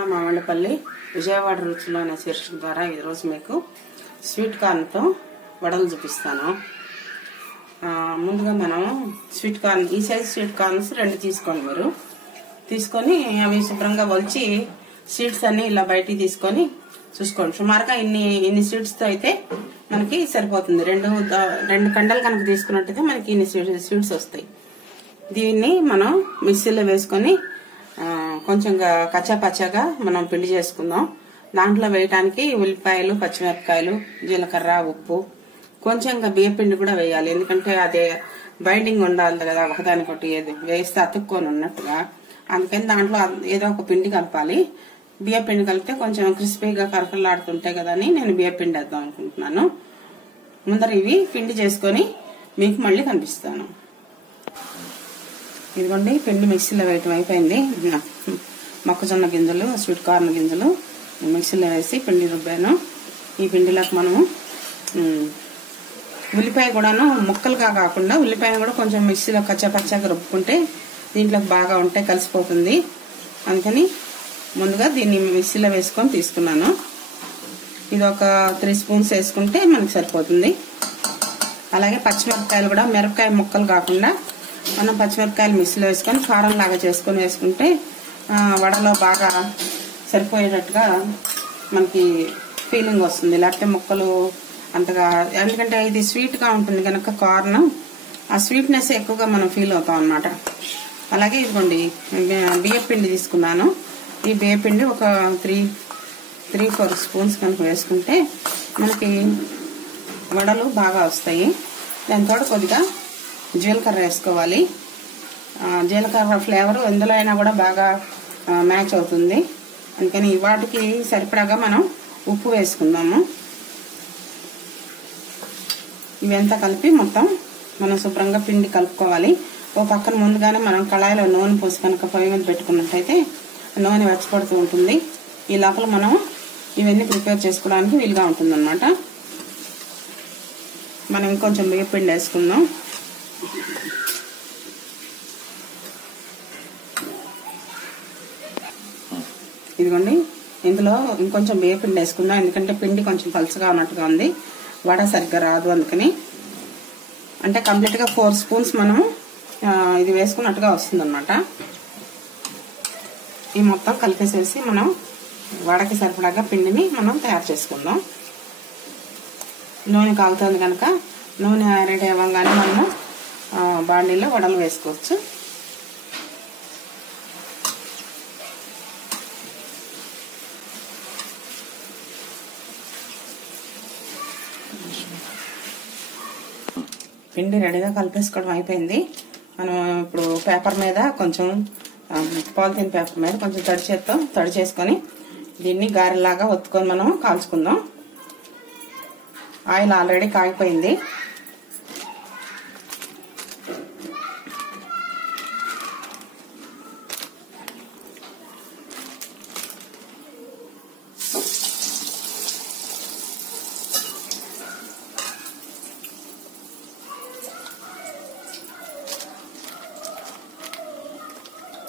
మామిడిపల్లి విజయవాడ రుచులు అనే శీర్షిక ద్వారా ఈరోజు మీకు స్వీట్ కార్న్తో వడలు చూపిస్తాను. ముందుగా మనం స్వీట్ కార్న్ ఈ సైజ్ స్వీట్ కార్న్స్ 2 తీసుకోండి. మీరు తీసుకొని అవి శుభ్రంగా వలిచి సీడ్స్ అన్ని ఇలా బయటికి తీసుకొని చూసుకోండి. సుమారుగా ఇన్ని సీడ్స్తో అయితే మనకి సరిపోతుంది. రెండు కండలు కనుక తీసుకున్నట్టయితే మనకి ఇన్ని సీడ్స్ వస్తాయి. దీన్ని మనం మిక్సీలో వేసుకొని కొంచెం కచ్చా పచ్చాగా మనం పిండి చేసుకుందాం. దాంట్లో వేయటానికి ఉల్లిపాయలు, పచ్చిమిరపకాయలు, జీలకర్ర, ఉప్పు, కొంచెం బియ్య పిండి కూడా వేయాలి. ఎందుకంటే అదే బైండింగ్ ఉండాలి కదా, ఒకదానికొకటి వేస్తే అతుక్కొని ఉన్నట్టుగా. అందుకని దాంట్లో ఏదో ఒక పిండి కలపాలి. బియ్య పిండి కలిపితే కొంచెం క్రిస్పీగా కరకలాడుతుంటాయి కదా అని నేను బియ్య పిండి వేద్దాం అనుకుంటున్నాను. ముందర ఇవి పిండి చేసుకొని మీకు మళ్ళీ కనిపిస్తాను. ఇదిగోండి, పిండి మిక్సీలో వేయటం అయిపోయింది. మొక్కజొన్న గింజలు, స్వీట్ కార్న్ గింజలు మిక్సీలో వేసి పిండి రుబ్బాను. ఈ పిండిలోకి మనము ఉల్లిపాయ కూడాను ముక్కలుగా కాకుండా ఉల్లిపాయ కూడా కొంచెం మిక్సీలో కచ్చాపచ్చాగా రుబ్బుకుంటే దీంట్లోకి బాగా ఉంటే కలిసిపోతుంది. అందుకని ముందుగా దీన్ని మిక్సీలో వేసుకొని తీసుకున్నాను. ఇది ఒక 3 స్పూన్స్ వేసుకుంటే మనకి సరిపోతుంది. అలాగే పచ్చిమిరపకాయలు కూడా మిరపకాయ ముక్కలు కాకుండా మనం పచ్చిమిరపకాయలు మిక్సీలో వేసుకొని కారం లాగా చేసుకొని వేసుకుంటే వడలో బాగా సరిపోయేటట్టుగా మనకి ఫీలింగ్ వస్తుంది. లేకపోతే ముక్కలు అంతగా, ఎందుకంటే ఇది స్వీట్గా ఉంటుంది కనుక కార్న్ ఆ స్వీట్నెస్ ఎక్కువగా మనం ఫీల్ అవుతాం అన్నమాట. అలాగే ఇదిగోండి, బియ్య పిండి తీసుకున్నాను. ఈ బియ్య పిండి ఒక 3-4 స్పూన్స్ కనుక వేసుకుంటే మనకి వడలు బాగా వస్తాయి. దాంతో కొద్దిగా జీలకర్ర వేసుకోవాలి. జీలకర్ర ఫ్లేవర్ ఎందులో అయినా కూడా బాగా మ్యాచ్ అవుతుంది. అందుకని వాటికి సరిపడాగా మనం ఉప్పు వేసుకుందాము. ఇవంతా కలిపి మొత్తం మనం శుభ్రంగా పిండి కలుపుకోవాలి. ఓ పక్కన ముందుగానే మనం కళాయిలో నూనె పోసి కనుక పొయ్యి మీద పెట్టుకున్నట్టయితే నూనె వెచ్చపడుతూ ఉంటుంది. ఈ లోపల మనం ఇవన్నీ ప్రిపేర్ చేసుకోవడానికి వీలుగా ఉంటుంది అన్నమాట. మనం ఇంకొంచెం బియ్య పిండి వేసుకుందాం. ఇదిగోండి, ఇందులో ఇంకొంచెం బియ్య పిండి వేసుకుందాం. ఎందుకంటే పిండి కొంచెం పలుచగా ఉన్నట్టుగా ఉంది, వడ సరిగ్గా రాదు. అందుకని అంటే కంప్లీట్ గా 4 స్పూన్స్ మనం ఇది వేసుకున్నట్టుగా వస్తుంది అన్నమాట. ఈ మొత్తం కలిపేసేసి మనం వడకి సరిపడాగా పిండిని మనం తయారు చేసుకుందాం. నూనె కాగుతుంది కనుక నూనె రెడీ అవ్వగానే మనము బాండీలో వడలు వేసుకోవచ్చు. పిండి రెడీగా కలిపేసుకోవడం అయిపోయింది. మనం ఇప్పుడు పేపర్ మీద కొంచెం పాలిథిన్ పేపర్ మీద కొంచెం తడి చేసుకొని దీన్ని గారెలాగా ఒత్తుకొని మనం కాల్చుకుందాం. Oil already కాగిపోయింది.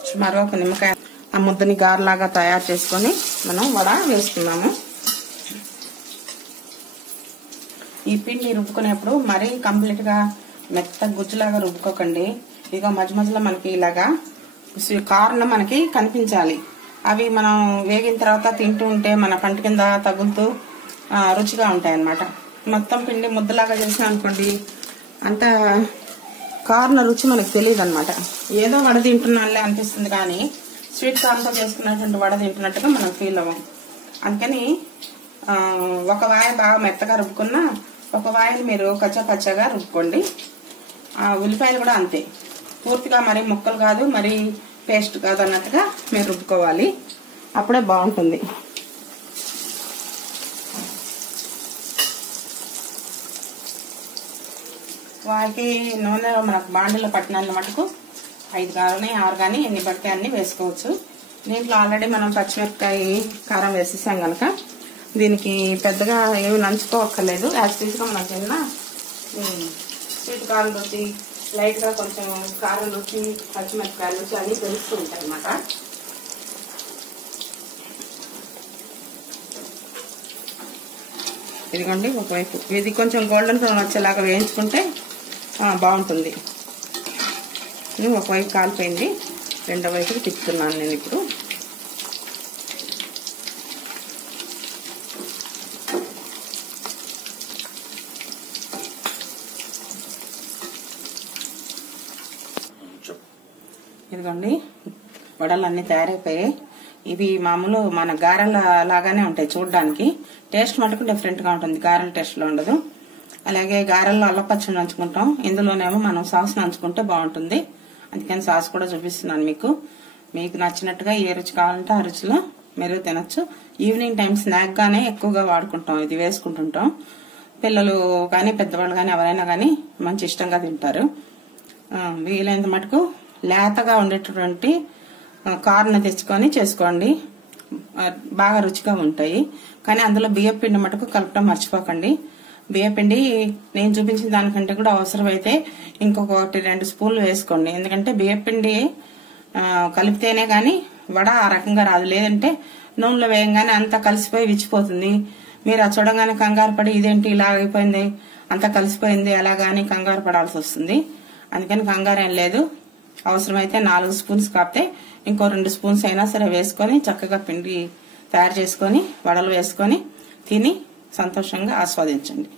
సుమారుగా ఒక నిమ్మకాయ ఆ ముద్దని గారెలాగా తయారు చేసుకొని మనం వడ వేసుకున్నాము. ఈ పిండి రుబ్బుకునేప్పుడు మరీ కంప్లీట్ గా మెత్త గుజ్జులాగా రుబ్బుకోకండి. ఇక మధ్య మధ్యలో మనకి ఇలాగా కార్న్ మనకి కనిపించాలి. అవి మనం వేగిన తర్వాత తింటూ ఉంటే మన పంట కింద తగులుతూ రుచిగా ఉంటాయి అన్నమాట. మొత్తం పిండి ముద్దలాగా చేసాం అనుకోండి, అంత కార్న్ రుచి మనకు తెలియదు అనమాట. ఏదో వడ తింటున్నాళ్ళే అనిపిస్తుంది, కానీ స్వీట్ కార్న్తో చేసుకున్నటువంటి వడ తింటున్నట్టుగా మనం ఫీల్ అవ్వం. అందుకని ఒక వాయ బాగా మెత్తగా రుబ్బుకున్నా ఒక వాయని మీరు కచ్చా రుబ్బుకోండి. ఉల్లిపాయలు కూడా అంతే, పూర్తిగా మరి ముక్కలు కాదు మరి పేస్ట్ కాదు అన్నట్టుగా మీరు రుబ్బుకోవాలి. అప్పుడే బాగుంటుంది. వాటికి నూనె మనకు బాండీలో పట్టినంత మటుకు 5 కానీ 6 కానీ ఎన్ని పడితే అన్ని వేసుకోవచ్చు. దీంట్లో ఆల్రెడీ మనం పచ్చిమిరపకాయ కారం వేసేసాం కనుక దీనికి పెద్దగా ఏమి నంచుకోవక్కర్లేదు. యాజ్ టీజ్గా మనం తిన్న స్వీట్ కార్న్ రుచి, లైట్ గా కొంచెం కారం రుచి, పచ్చిమిరపకాయల రుచి అన్ని తెలుస్తూ ఉంటాయి అన్నమాట. ఇదిగోండి ఒకవైపు ఇది కొంచెం గోల్డెన్ బ్రౌన్ వచ్చేలాగా వేయించుకుంటే బాగుంటుంది. ఒకవైపు కాలిపోయింది, రెండో వైపుకి తిప్పుతున్నాను నేను ఇప్పుడు. ఇదిగోండి వడలు అన్నీ తయారైపోయాయి. ఇవి మామూలు మన గారెల లాగానే ఉంటాయి చూడడానికి, టేస్ట్ మటుకు డిఫరెంట్ గా ఉంటుంది, గారెల టేస్ట్ లో ఉండదు. అలాగే గారెల్లో అల్లపచ్చడి నంచుకుంటాం, ఇందులోనేమో మనం సాస్ నంచుకుంటే బాగుంటుంది. అందుకని సాస్ కూడా చూపిస్తున్నాను మీకు. మీకు నచ్చినట్టుగా ఏ రుచి కావాలంటే ఆ రుచిలో మీరు తినొచ్చు. ఈవినింగ్ టైం స్నాక్ గానే ఎక్కువగా వాడుకుంటాం, ఇది వేసుకుంటుంటాం. పిల్లలు కానీ పెద్దవాళ్ళు కానీ ఎవరైనా కానీ మంచి ఇష్టంగా తింటారు. వీలైనంత మటుకు లేతగా ఉండేటటువంటి కార్న్ తెచ్చుకొని చేసుకోండి, బాగా రుచిగా ఉంటాయి. కానీ అందులో బియ్యపిండి మటుకు కలపడం మర్చిపోకండి. బియ్యపిండి నేను చూపించిన దానికంటే కూడా అవసరమైతే ఇంకొకటి 2 స్పూన్లు వేసుకోండి. ఎందుకంటే బియ్యపిండి కలిపితేనే గాని వడ ఆ రకంగా రాదు, లేదంటే నూనెలో వేయంగానే అంతా కలిసిపోయి విచ్చిపోతుంది. మీరు అది చూడగానే కంగారు పడి ఇదేంటి ఇలా అయిపోయింది, అంతా కలిసిపోయింది అలాగాని కంగారు పడాల్సి వస్తుంది. అందుకని కంగారు ఏం లేదు. అవసరమైతే 4 స్పూన్స్ కాపితే ఇంకో 2 స్పూన్స్ అయినా సరే వేసుకొని చక్కగా పిండి తయారు చేసుకొని వడలు వేసుకొని తిని సంతోషంగా ఆస్వాదించండి.